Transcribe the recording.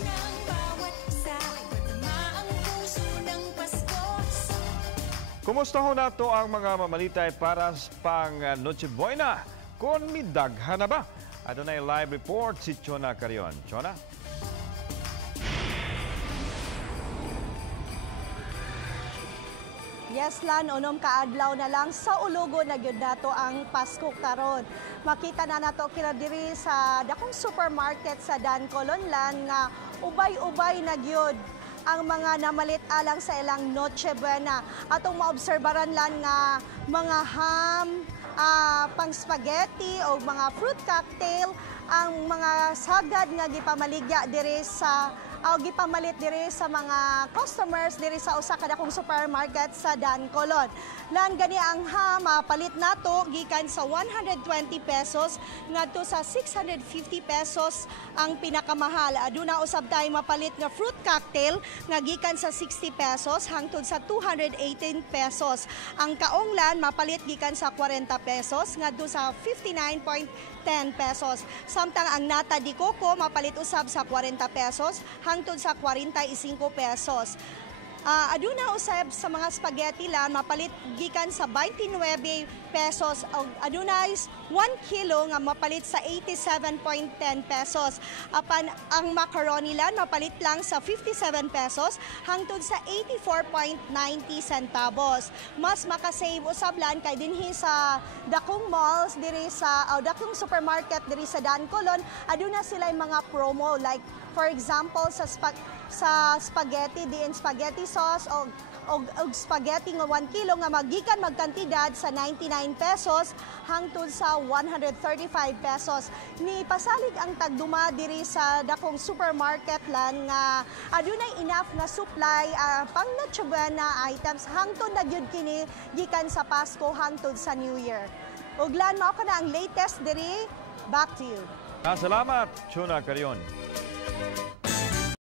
ng bawat isa, patama ang puso ng Pasko. Kumusta ho na to ang mga mamalitay para pang Noche Buena? Kung may daghan na ba? Adunay live report si Chona Carion. Chona? Yes, Lan, unom kaadlaw na lang sa ulugo na gyud nato ang Pasko karon. Makita na nato kina diri sa dakong supermarket sa Dan Colonlan nga ubay-ubay na gyud ang mga namalit alang sa ilang Noche Buena. Atong maobserbaran lang nga mga ham, pang spaghetti o mga fruit cocktail ang mga sagad nga gipamaligya diri sa gipamalit diri sa mga customers diri sa usa ka dakong supermarket sa Dan Colon. Lan gani ang ham palit nato gikan sa 120 pesos ngadto sa 650 pesos ang pinakamahal. Aduna usab tay mapalit nga fruit cocktail nga gikan sa 60 pesos hangtod sa 218 pesos. Ang kaonglan mapalit gikan sa 40 pesos ngadto sa 59.10 pesos. Samtang ang nata di coco mapalit usab sa 40 pesos hangtod sa 45 pesos. Aduna usab sa mga spaghetti lan mapalit gikan sa 29 pesos o aduna 1 kilo nga mapalit sa 87.10 pesos. Apan ang macaroni lan mapalit lang sa 57 pesos hangtod sa 84.90 centavos. Mas makasave usab lan kay dinhi sa dakong malls diri sa dakong supermarket diri sa Dan Colon aduna sila mga promo like for example sa spaghetti diin spaghetti sauce o spaghetti nga 1 kilo nga magikan magkantidad sa 99 pesos hangtod sa 135 pesos. Ni pasalig ang tagduma diri sa dakong supermarket lan nga adunay enough nga supply pang Noche Buena items hangtod na gyud kini gikan sa Pasko hangtod sa New Year. Ug lan mao kana ang latest diri. Back to you. Salamat, Chona Carion.